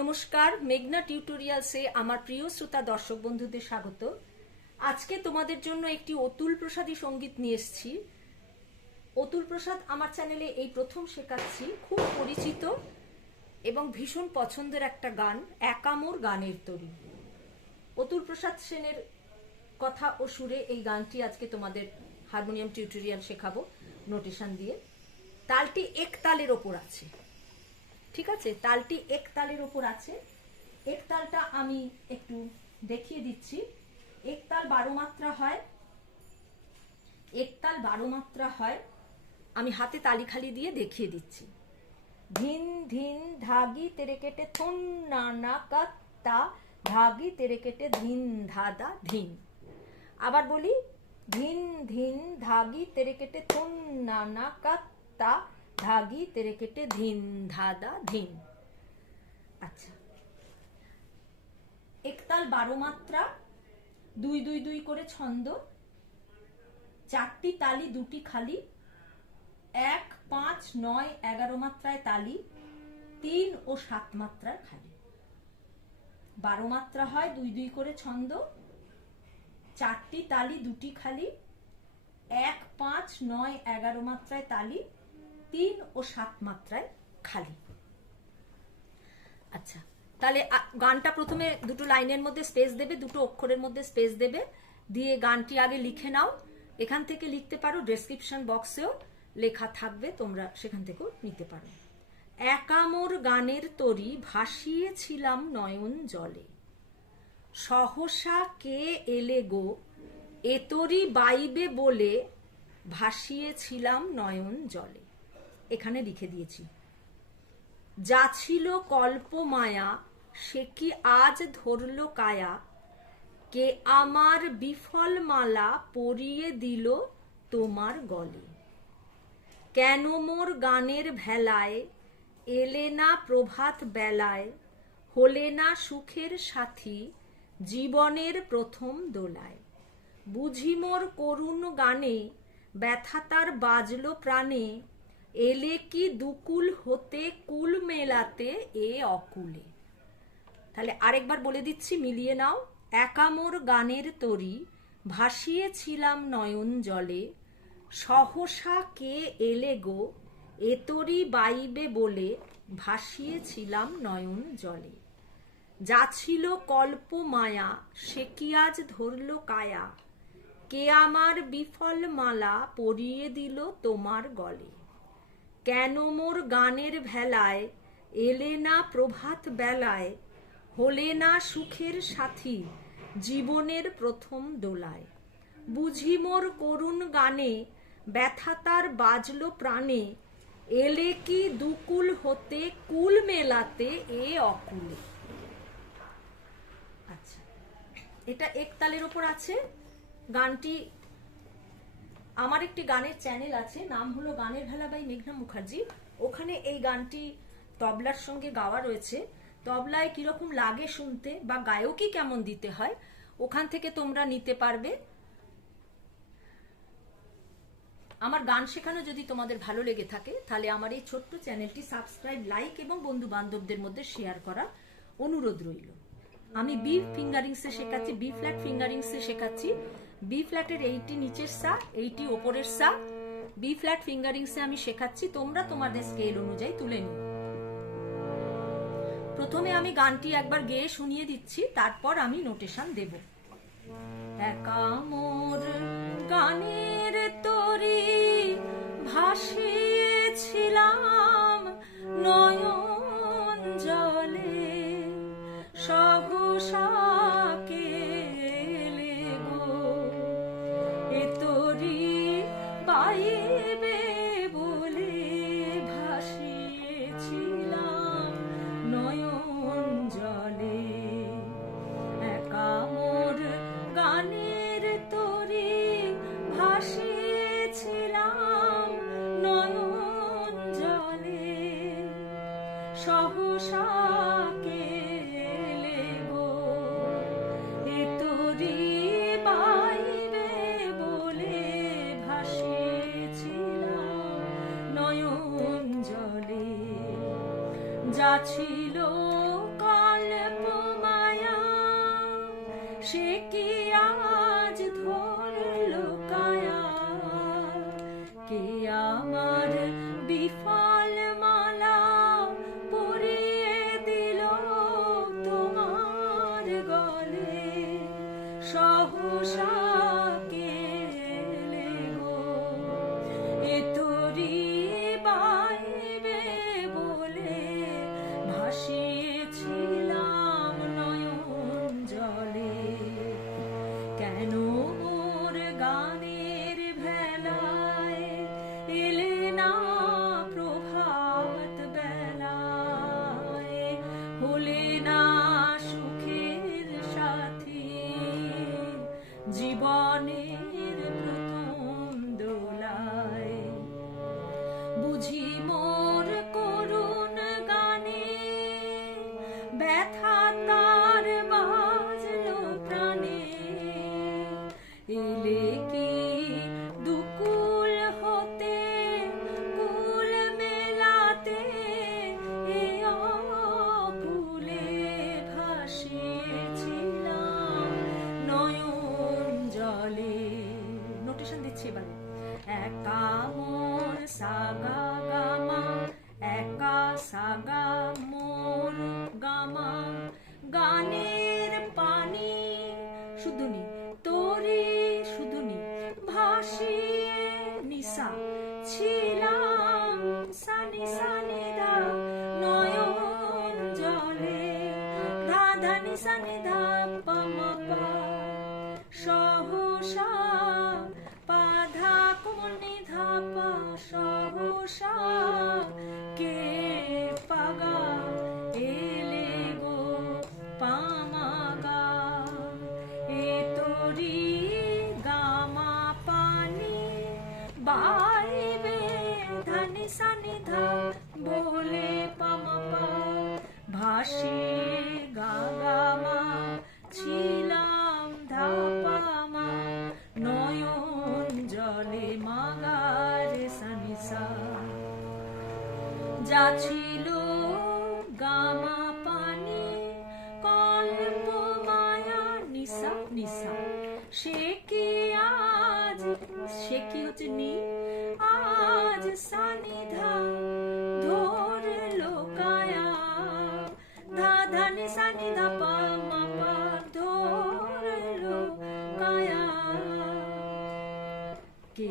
নমস্কার, মেঘনা টিউটোরিয়ালসে আমার প্রিয় শ্রোতা দর্শক বন্ধুদের স্বাগত। আজকে তোমাদের জন্য একটি অতুল প্রসাদী সংগীত নিয়ে এসেছি। অতুল প্রসাদ আমার চ্যানেলে এই প্রথম শেখাচ্ছি। খুব পরিচিত এবং ভীষণ পছন্দের একটা গান, একামোর গানের তরি। অতুল প্রসাদ সেনের কথা ও সুরে এই গানটি আজকে তোমাদের হারমোনিয়াম টিউটোরিয়াল শেখাবো নোটেশন দিয়ে। তালটি এক তালের ওপর আছে। ঠিক আছে? তালটি এক তালের ওপর আছে। এক তালটা আমি একটু দেখিয়ে দিচ্ছি। এক তাল বারো মাত্রা হয়। এক তাল বারো মাত্রা হয়। আমি হাতে তালি খালি দিয়ে দেখিয়ে দিচ্ছি। ধিন ধিন, ধাগি, তেরে কেটে থন, না না কাত্তা ধাগি, তেরে কেটে ধিন ধাদা ধিন। আবার বলি, ধিন ধিন, ধাগি, তেরে কেটে থন, না না কাত্তা ধাগি তেরে কেটে ধিন, ধাদা, ধিন। আচ্ছা। একতাল বারো মাত্রা, দুই দুই দুই করে ছন্দ। চারটি তালি, দুটি খালি। এক, পাঁচ, নয়, এগারো মাত্রায় তালি। তিন ও সাত মাত্রায় খালি। বারো মাত্রা হয়, দুই দুই করে ছন্দ। চারটি তালি, দুটি খালি। এক, পাঁচ, নয়, এগারো মাত্রায় তালি। তিন ও সাত মাত্রায় খালি। আচ্ছা তাহলে গানটা প্রথমে দুটো লাইনের মধ্যে স্পেস দেবে, দুটো অক্ষরের মধ্যে স্পেস দেবে। দিয়ে গানটি আগে লিখে নাও। এখান থেকে লিখতে পারো ডেসক্রিপশন বক্সেও লেখা থাকবে, তোমরা সেখান থেকেও নিতে পারো। একামোর গানের তরি ভাসিয়েছিলাম নয়ন জলে। সহসা কে এলে গো এতরি বাইবে বলে ভাসিয়েছিলাম নয়ন জলে। এখানে লিখে দিয়েছি। যা ছিল কল্প মায়া সে কি আজ ধরল কায়া? কে আমার বিফল মালা পরিয়ে দিল তোমার গলে? কেন মোর গানের ভেলায় এলে না প্রভাত বেলায়? হলে না সুখের সাথী জীবনের প্রথম দোলায়? বুঝি মোর করুণ গানে ব্যথা তার বাজলো প্রাণে এলে কি দুকুল হতে কুল মেলাতে? এ অকুলে। তাহলে আরেকবার বলে দিচ্ছি, মিলিয়ে নাও। একামোর গানের তরি, ভাসিয়েছিলাম নয়ন জলে। সহসা কে এলে গো এতরি বাইবে বলে, ভাসিয়েছিলাম নয়ন জলে। যা ছিল কল্প মায়া, সে কি আজ ধরল কায়া? কে আমার বিফল মালা পরিয়ে দিল তোমার গলে? কেন মোর গানের ভেলায়, এলে না প্রভাত বেলায়, হলে না সুখের সাথী জীবনের প্রথম দোলায়। বুঝি মোর করুণ গানে ব্যথা তার বাজলো প্রাণে, এলে কি দুকুল হতে কুল মেলাতে এ অকুলে। আচ্ছা এটা একতালের ওপর আছে, গানটি আমার একটি গানের চ্যানেল আছে, নাম হলো গানের ভেলা বাই মেঘনা মুখার্জি। ওখানে এই গানটি তবলার সঙ্গে গাওয়া রয়েছে। তবলায় কীরকম লাগে শুনতে বা গায়কই কেমন দিতে হয়, ওখান থেকে তোমরা নিতে পারবে। আমার গান শেখানো যদি তোমাদের ভালো লেগে থাকে, তাহলে আমার এই ছোট্ট চ্যানেলটি সাবস্ক্রাইব লাইক এবং বন্ধু বান্ধবদের মধ্যে শেয়ার করা অনুরোধ রইল। আমি বি ফিঙ্গারিংসে শেখাচ্ছি বি ফ্ল্যাট ফিঙ্গারিংসে শেখাচ্ছি। বি ফ্ল্যাটের এইটি নিচের সা এইটি ওপরের সা বি ফ্ল্যাট ফিঙ্গারিংসে আমি শেখাচ্ছি, তোমরা তোমাদের স্কেল অনুযায়ী তুলে নিও। প্রথমে আমি গানটি একবার গেয়ে শুনিয়ে দিচ্ছি, তারপর আমি নোটেশন দেব। একা মোর যা ছিল কাল মায়া সে কি ভাসিয়ে নিশা ছিলাম যা ছিল গামা পানি, কল্প মায়া নিসা নিসা সে কি আজ, সে কি হচ্ছে নি? আজ সানিধা ধরলো কায়া ধা ধানি সানিধা পা মাপা ধরলো কায়া কে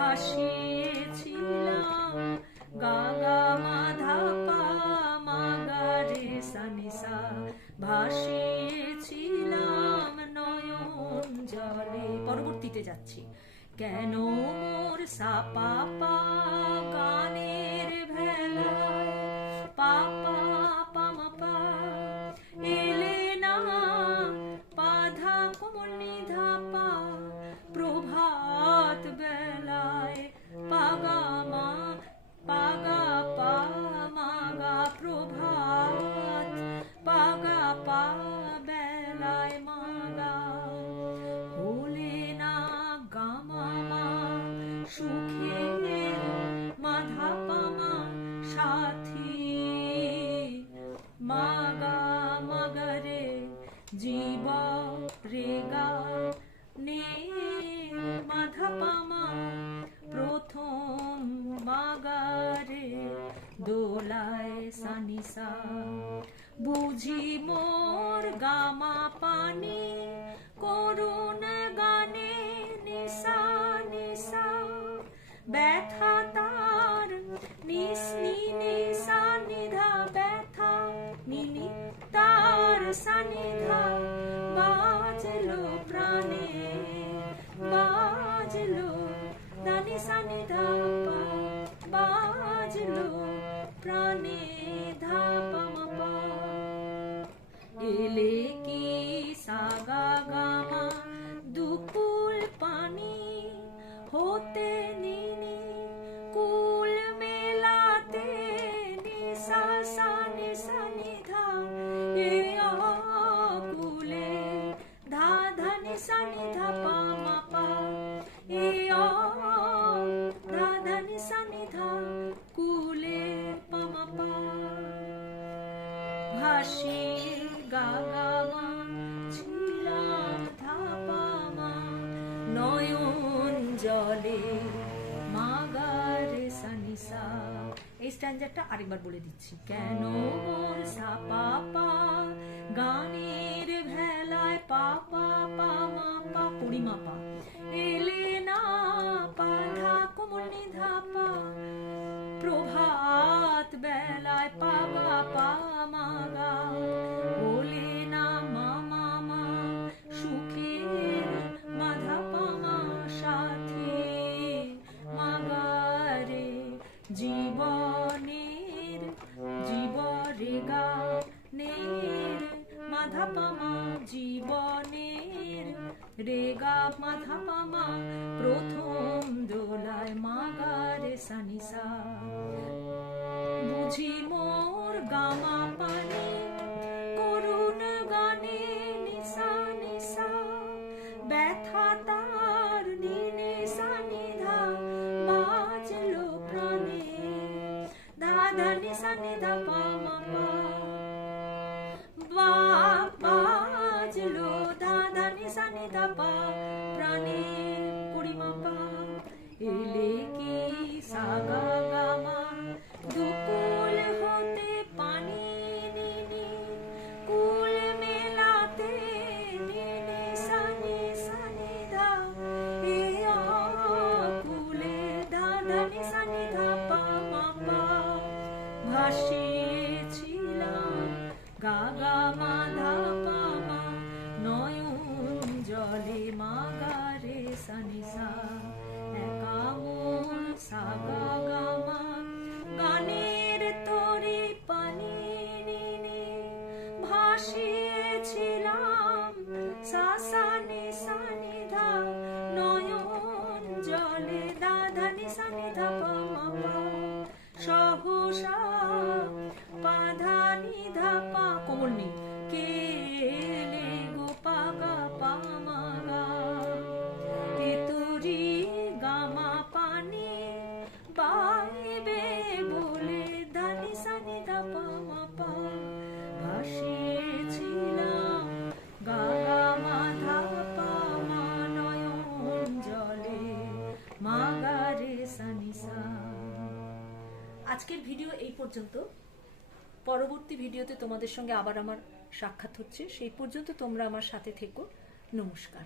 ভাসেছিলাম গাগা মাধা পা মাগারে সানিসা ভাসিয়েছিলাম নয়ন জলে। পরবর্তীতে যাচ্ছি। কেন মোর সাপা পা पहले की স্ট্যান্ডারটা আরেকবার বলে দিচ্ছি। কেন মোর সা পা পা গানের ভেলায় পা পা পা মা পা পরিমা পামা জীবনের রেগা পামা প্রথম দোলায় মাগারে সানিসা। বুঝি মোর গামা পানি, করুণ গানে নিসা নিসা। ব্যথা তার নিনে সানিধা বাজলো প্রাণে। দাদা নিসা নিধা পামা পা। বা বাজলো দাদা নিসা নিধা পা প্রাণে ভাসিয়েছিলাম সাসানি সা নি সা নি ধা নয়ন জলে দাধানি সানিধা সা নি ধা পা মা পা। সহসা আজকের ভিডিও এই পর্যন্ত। পরবর্তী ভিডিওতে তোমাদের সঙ্গে আবার আমার সাক্ষাৎ হচ্ছে। সেই পর্যন্ত তোমরা আমার সাথে থেকো। নমস্কার।